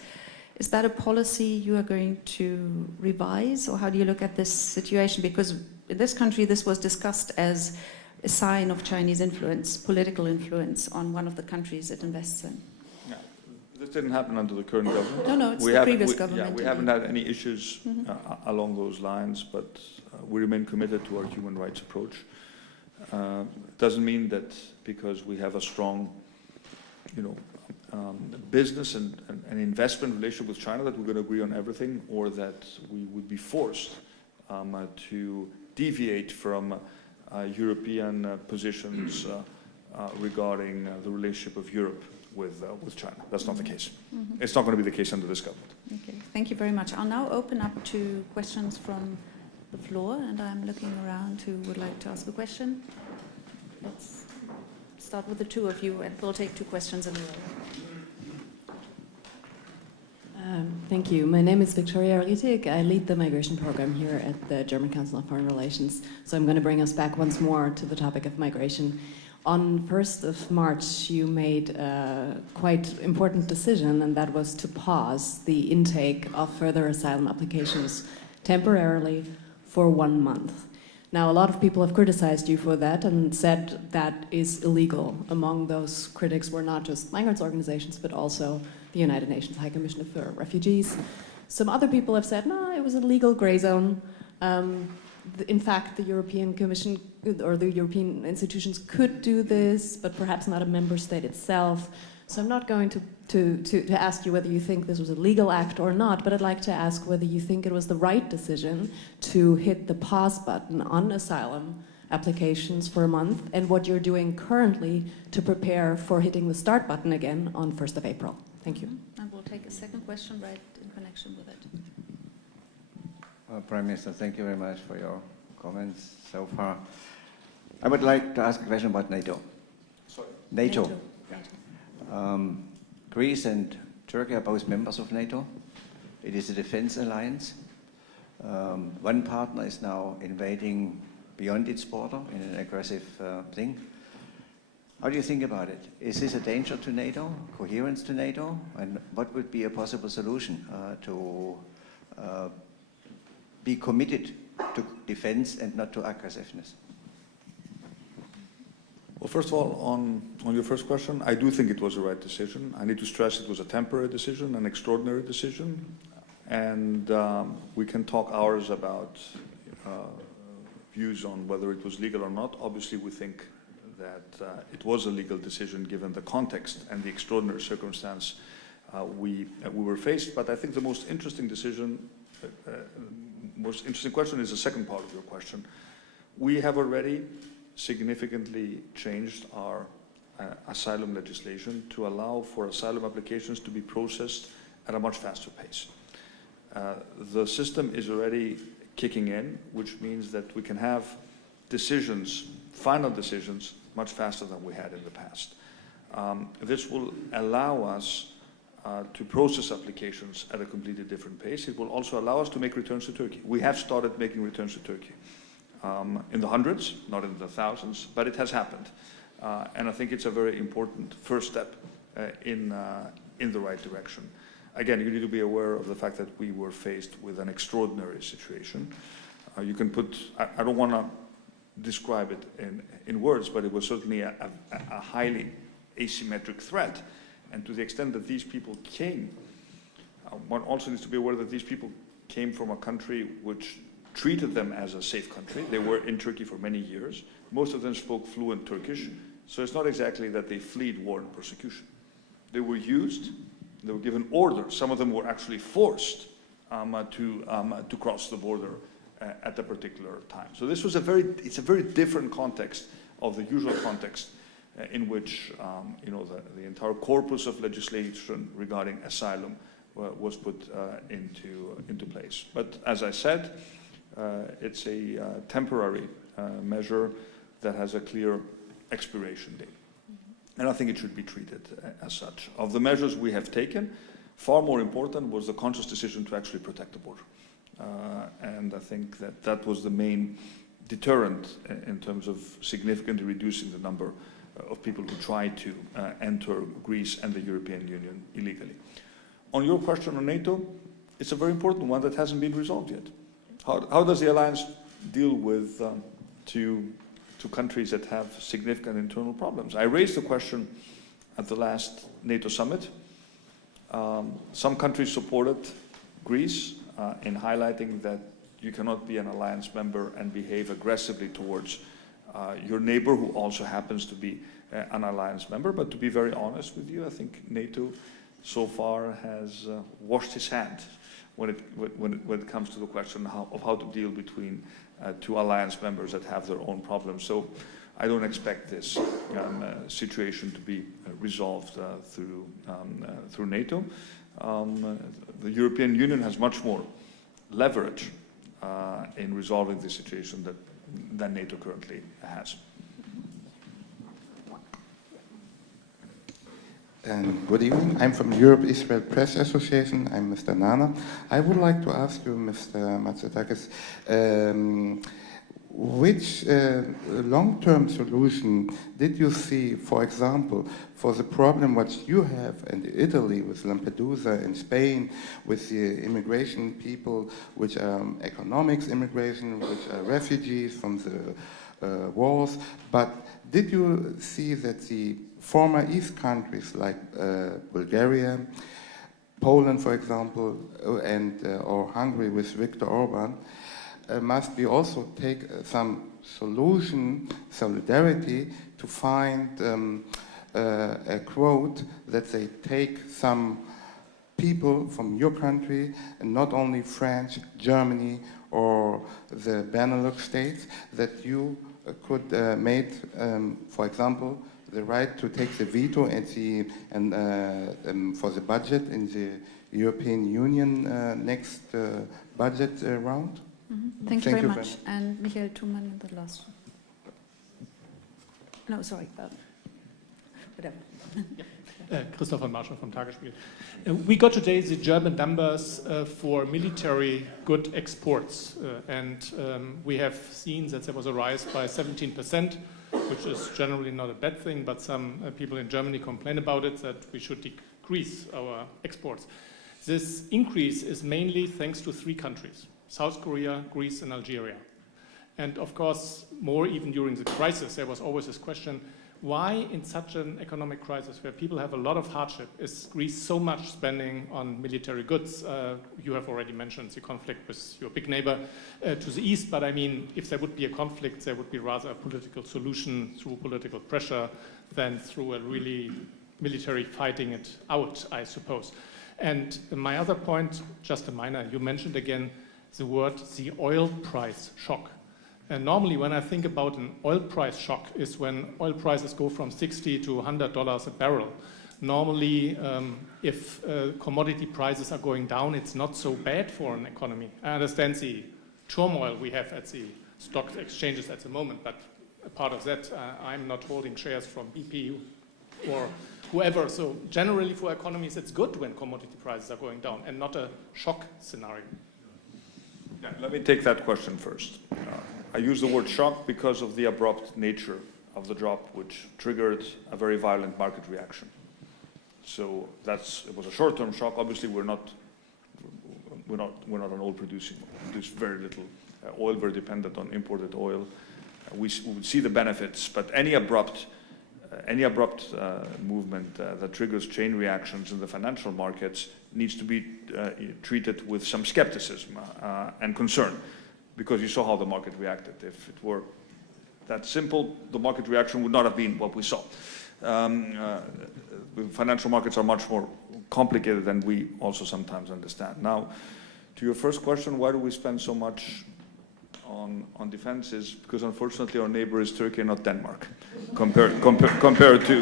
Is that a policy you are going to revise, or how do you look at this situation? Because in this country, this was discussed as a sign of Chinese influence, political influence on one of the countries it invests in. Yeah, this didn't happen under the current government. No, it's the previous government. Yeah, we haven't had any issues along those lines, but we remain committed to our human rights approach. It doesn't mean that because we have a strong, business and investment relationship with China that we're going to agree on everything, or that we would be forced to deviate from European positions regarding the relationship of Europe with China. That's not the case. It's not going to be the case under this government. Okay, thank you very much. I'll now open up to questions from the floor, and I'm looking around who would like to ask a question. Let's start with the two of you, and we'll take two questions in a row. Thank you. My name is Victoria Ritig. I lead the migration program here at the German Council on Foreign Relations. So I'm going to bring us back once more to the topic of migration. On 1st of March, you made a quite important decision, and that was to pause the intake of further asylum applications temporarily for 1 month. Now, a lot of people have criticized you for that and said that is illegal. Among those critics were not just migrants' organizations, but also the United Nations High Commissioner for Refugees. Some other people have said, no, it was a legal gray zone. In fact, the European Commission or the European institutions could do this, but perhaps not a member state itself. So I'm not going to ask you whether you think this was a legal act or not, but I'd like to ask whether you think it was the right decision to hit the pause button on asylum applications for a month, and what you're doing currently to prepare for hitting the start button again on 1st of April. Thank you. And we'll take a second question right in connection with it. Prime Minister, thank you very much for your comments so far. I would like to ask a question about NATO. Sorry. NATO. Greece and Turkey are both members of NATO. It is a defense alliance. One partner is now invading beyond its border in an aggressive thing. How do you think about it? Is this a danger to NATO, coherence to NATO? And what would be a possible solution to be committed to defense and not to aggressiveness? Well, first of all, on your first question, I do think it was the right decision. I need to stress it was a temporary decision, an extraordinary decision. And we can talk hours about views on whether it was legal or not. Obviously, we think that it was a legal decision given the context and the extraordinary circumstance we were faced. But I think the most interesting question is the second part of your question. We have already significantly changed our asylum legislation to allow for asylum applications to be processed at a much faster pace. The system is already kicking in, which means that we can have decisions, final decisions, much faster than we had in the past. This will allow us to process applications at a completely different pace. It will also allow us to make returns to Turkey. We have started making returns to Turkey in the hundreds, not in the thousands, but it has happened. And I think it's a very important first step in the right direction. Again, you need to be aware of the fact that we were faced with an extraordinary situation. You can put, I don't want to describe it in words, but it was certainly a highly asymmetric threat. And to the extent that these people came, one also needs to be aware that these people came from a country which treated them as a safe country. They were in Turkey for many years. Most of them spoke fluent Turkish. So it's not exactly that they fled war and persecution. They were used, they were given orders. Some of them were actually forced to cross the border at a particular time. So this was it's a very different context of the usual context in which the entire corpus of legislation regarding asylum was put into place. But as I said, it's a temporary measure that has a clear expiration date. And I think it should be treated as such. Of the measures we have taken, far more important was the conscious decision to actually protect the border. And I think that was the main deterrent in terms of significantly reducing the number of people who try to enter Greece and the European Union illegally. On your question on NATO, it's a very important one that hasn't been resolved yet. How does the alliance deal with two countries that have significant internal problems? I raised the question at the last NATO summit. Some countries supported Greece in highlighting that you cannot be an alliance member and behave aggressively towards your neighbor, who also happens to be an alliance member. But to be very honest with you, I think NATO so far has washed his hands when it comes to the question of how to deal between two alliance members that have their own problems. So I don't expect this situation to be resolved through NATO. The European Union has much more leverage in resolving this situation than NATO currently has. Good evening. I'm from Europe-Israel Press Association. I'm Mr. Nana. I would like to ask you, Mr. Mitsotakis, which long-term solution did you see, for example, for the problem what you have in Italy with Lampedusa, in Spain with the immigration people, which are economics immigration, which are refugees from the wars, but did you see that the former East countries like Bulgaria, Poland, for example, and or Hungary with Viktor Orban, must we also take some solution, solidarity, to find a quote that they take some people from your country, and not only France, Germany, or the Benelux states, that you could make, for example, the right to take the veto at the for the budget in the European Union next budget round? Mm-hmm. Thank you very much. And Michael Thumann in the last one. No, sorry. Whatever. Christoph von Marschall from Tagesspiegel. We got today the German numbers for military good exports, and we have seen that there was a rise by 17%, which is generally not a bad thing, but some people in Germany complain about it, that we should decrease our exports. This increase is mainly thanks to three countries: South Korea, Greece, and Algeria. And of course, more even during the crisis, there was always this question, why in such an economic crisis where people have a lot of hardship is Greece so much spending on military goods? You have already mentioned the conflict with your big neighbor to the east, but I mean, if there would be a conflict, there would be rather a political solution through political pressure than through a really military fighting it out, I suppose. And my other point, just a minor, you mentioned again the word, the oil price shock. And normally when I think about an oil price shock is when oil prices go from $60 to $100 a barrel. normally if commodity prices are going down, it's not so bad for an economy. I understand the turmoil we have at the stock exchanges at the moment, but a part of that, I'm not holding shares from BP or whoever. So generally for economies, it's good when commodity prices are going down and not a shock scenario. Yeah, let me take that question first. I use the word shock because of the abrupt nature of the drop, which triggered a very violent market reaction. So it was a short-term shock. Obviously, we're not an oil producing. We produce very little oil. We're dependent on imported oil. We would see the benefits, but any abrupt movement that triggers chain reactions in the financial markets needs to be treated with some skepticism and concern, because you saw how the market reacted. If it were that simple, the market reaction would not have been what we saw. Financial markets are much more complicated than we also sometimes understand. Now, to your first question, why do we spend so much on defense? Is because unfortunately our neighbor is Turkey and not Denmark, compared to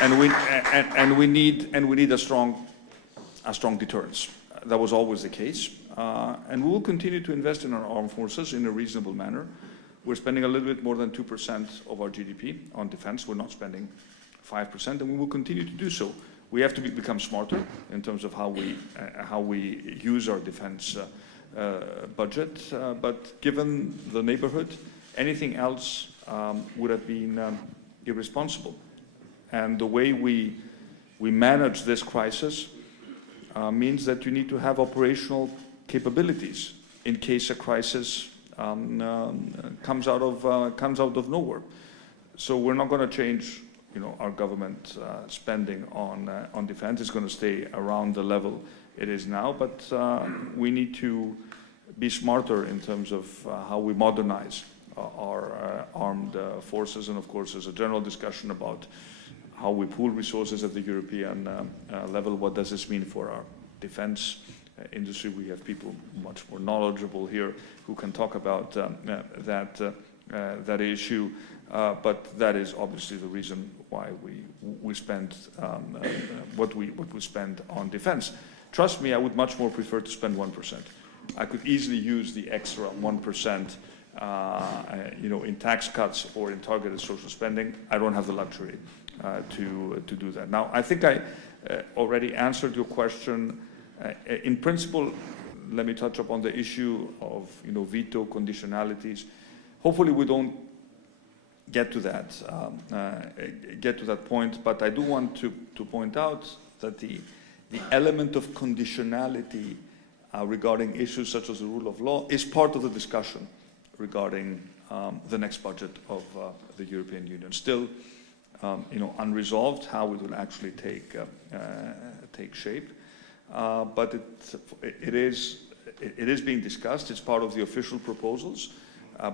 and we need a strong deterrence. That was always the case, and we will continue to invest in our armed forces in a reasonable manner. We're spending a little bit more than 2% of our GDP on defense. We're not spending 5%, and we will continue to do so. We have to become smarter in terms of how we use our defense budget. But given the neighborhood, anything else would have been irresponsible. And the way we manage this crisis means that you need to have operational capabilities in case a crisis comes out of nowhere. So we're not going to change, our government spending on defense. Is going to stay around the level it is now, but we need to be smarter in terms of how we modernize our armed forces, and of course there's a general discussion about how we pool resources at the European level. What does this mean for our defense industry? We have people much more knowledgeable here who can talk about that issue. But that is obviously the reason why we spend what we spend on defense. Trust me, I would much more prefer to spend 1%. I could easily use the extra 1%, in tax cuts or in targeted social spending. I don't have the luxury to do that. Now, I think I already answered your question. In principle, let me touch upon the issue of veto conditionalities. Hopefully, we don't get to that point, but I do want to point out that the element of conditionality regarding issues such as the rule of law is part of the discussion regarding the next budget of the European Union. Still, unresolved how it will actually take shape, but it is being discussed. It's part of the official proposals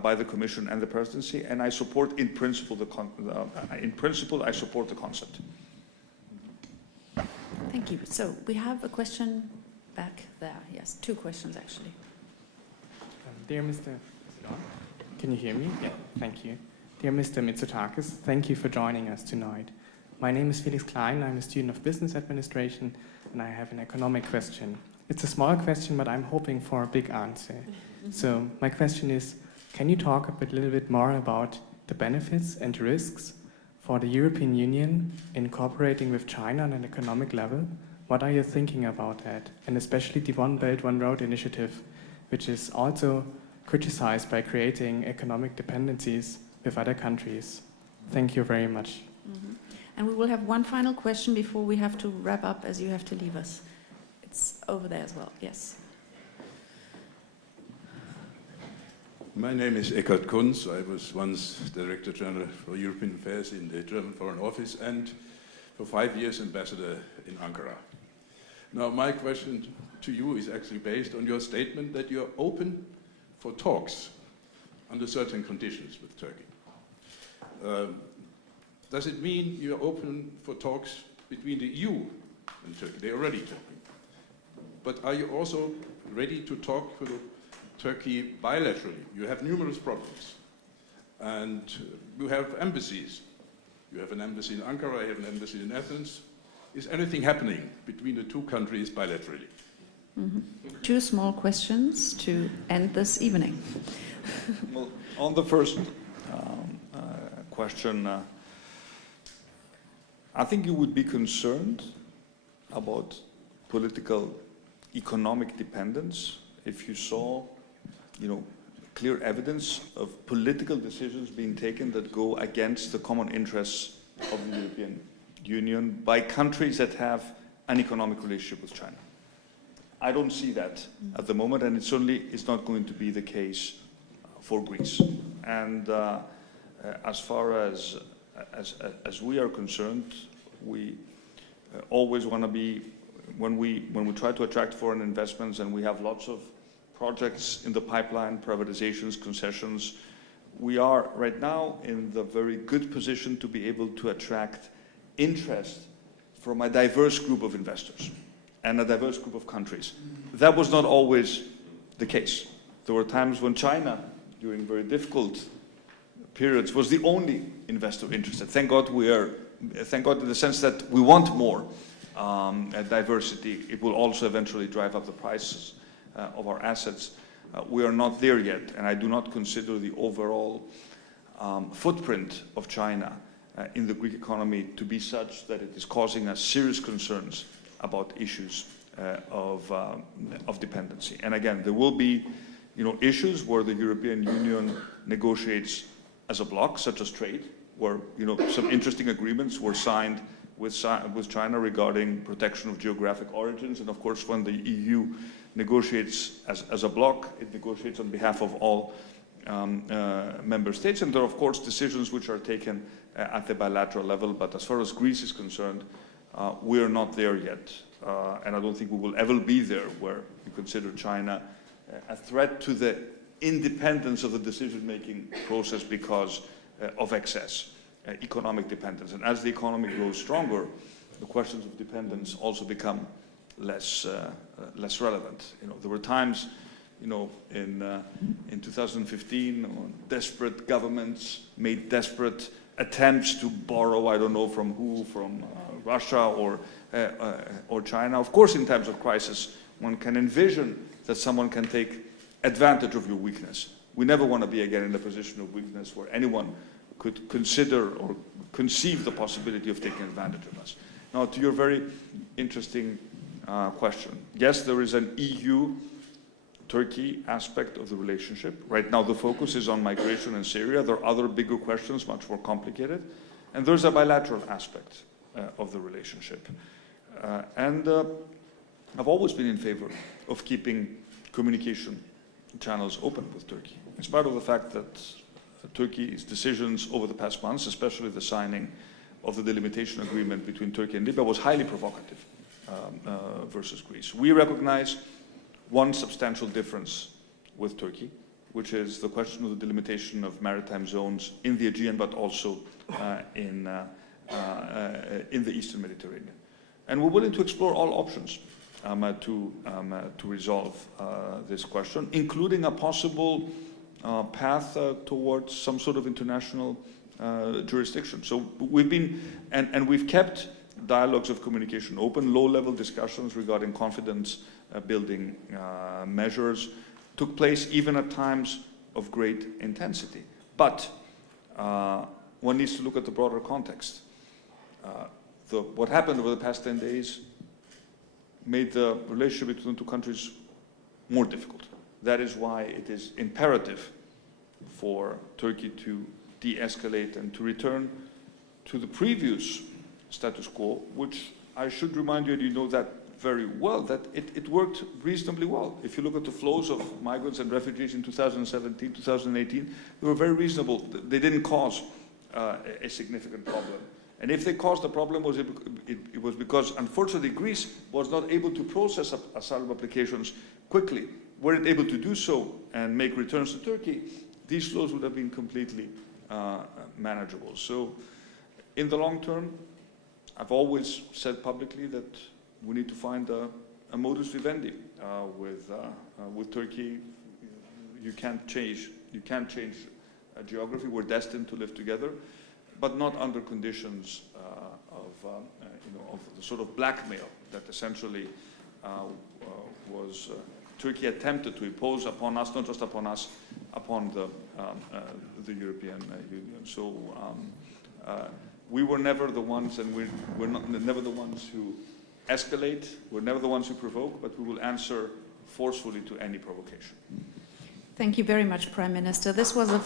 by the Commission and the Presidency, and I support in principle I support the concept. Thank you. So we have a question back there. Yes, two questions actually. Dear Mr. Can you hear me? Yeah, thank you. Dear Mr. Mitsotakis, thank you for joining us tonight. My name is Felix Klein. I'm a student of business administration, and I have an economic question. It's a small question, but I'm hoping for a big answer. So my question is, can you talk a little bit more about the benefits and risks for the European Union in cooperating with China on an economic level? What are you thinking about that? And especially the One Belt, One Road initiative, which is also criticized by creating economic dependencies with other countries. Thank you very much. Mm-hmm. And we will have one final question before we have to wrap up, as you have to leave us. It's over there as well. Yes. My name is Eckhard Kunz. I was once Director General for European Affairs in the German Foreign Office and for 5 years Ambassador in Ankara. Now, my question to you is actually based on your statement that you're open for talks under certain conditions with Turkey. Does it mean you're open for talks between the EU and Turkey? They're already talking. But are you also ready to talk with Turkey bilaterally? You have numerous problems. And you have embassies. You have an embassy in Ankara, I have an embassy in Athens. Is anything happening between the two countries bilaterally? Mm-hmm. Two small questions to end this evening. Well, on the first question, I think you would be concerned about political economic dependence if you saw, clear evidence of political decisions being taken that go against the common interests of the European Union by countries that have an economic relationship with China. I don't see that at the moment, and it certainly is not going to be the case for Greece. And as far as we are concerned, we always want to be, when we try to attract foreign investments, and we have lots of projects in the pipeline, privatizations, concessions, we are right now in the very good position to be able to attract interest from a diverse group of investors and a diverse group of countries. That was not always the case. There were times when China, during very difficult periods, was the only investor interested. Thank God in the sense that we want more diversity. It will also eventually drive up the prices of our assets. We are not there yet, and I do not consider the overall footprint of China in the Greek economy to be such that it is causing us serious concerns about issues of dependency. And again, there will be issues where the European Union negotiates as a bloc, such as trade, where some interesting agreements were signed with China regarding protection of geographic origins. And of course, when the EU negotiates as a bloc, it negotiates on behalf of all member states. And there are, of course, decisions which are taken at the bilateral level. But as far as Greece is concerned, we are not there yet. And I don't think we will ever be there where we consider China a threat to the independence of the decision-making process because of excess economic dependence. And as the economy grows stronger, the questions of dependence also become less relevant. There were times, in 2015, when desperate governments made desperate attempts to borrow, I don't know from who, from Russia or China. Of course, in times of crisis, one can envision that someone can take advantage of your weakness. We never want to be again in a position of weakness where anyone could consider or conceive the possibility of taking advantage of us. Now, to your very interesting question. Yes, there is an EU-Turkey aspect of the relationship. Right now, the focus is on migration in Syria. There are other bigger questions, much more complicated. And there's a bilateral aspect of the relationship. And I've always been in favor of keeping communication channels open with Turkey, in spite of the fact that Turkey's decisions over the past months, especially the signing of the delimitation agreement between Turkey and Libya, was highly provocative versus Greece. We recognize one substantial difference with Turkey, which is the question of the delimitation of maritime zones in the Aegean, but also in the Eastern Mediterranean. And we're willing to explore all options to resolve this question, including a possible path towards some sort of international jurisdiction. So we've been, and we've kept dialogues of communication open. Low-level discussions regarding confidence building measures took place even at times of great intensity. But one needs to look at the broader context. What happened over the past 10 days made the relationship between the two countries more difficult. That is why it is imperative for Turkey to de-escalate and to return to the previous status quo, which I should remind you, and you know that very well, that it worked reasonably well. If you look at the flows of migrants and refugees in 2017, 2018, they were very reasonable. They didn't cause a significant problem. And if they caused a problem, it was because, unfortunately, Greece was not able to process asylum applications quickly. Were it able to do so and make returns to Turkey, these flows would have been completely manageable. So, in the long term, I've always said publicly that we need to find a modus vivendi with Turkey. You can't change geography. We're destined to live together, but not under conditions of the sort of blackmail that essentially was Turkey attempted to impose upon us, not just upon us, upon the European Union. So we were never the ones, and we're never the ones who escalate. We're never the ones who provoke, but we will answer forcefully to any provocation. Thank you very much, Prime Minister. This was a...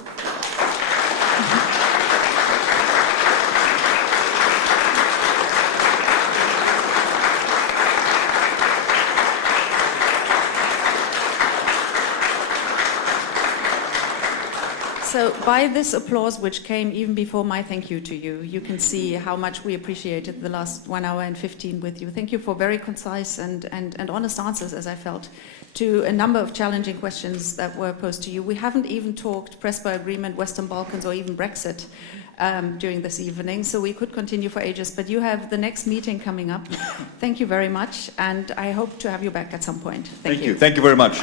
So by this applause, which came even before my thank you to you, you can see how much we appreciated the last 1 hour and 15 with you. Thank you for very concise and honest answers, as I felt, to a number of challenging questions that were posed to you. We haven't even talked Prespa Agreement, Western Balkans, or even Brexit during this evening, so we could continue for ages, but you have the next meeting coming up. Thank you very much, and I hope to have you back at some point. Thank you. Thank you very much.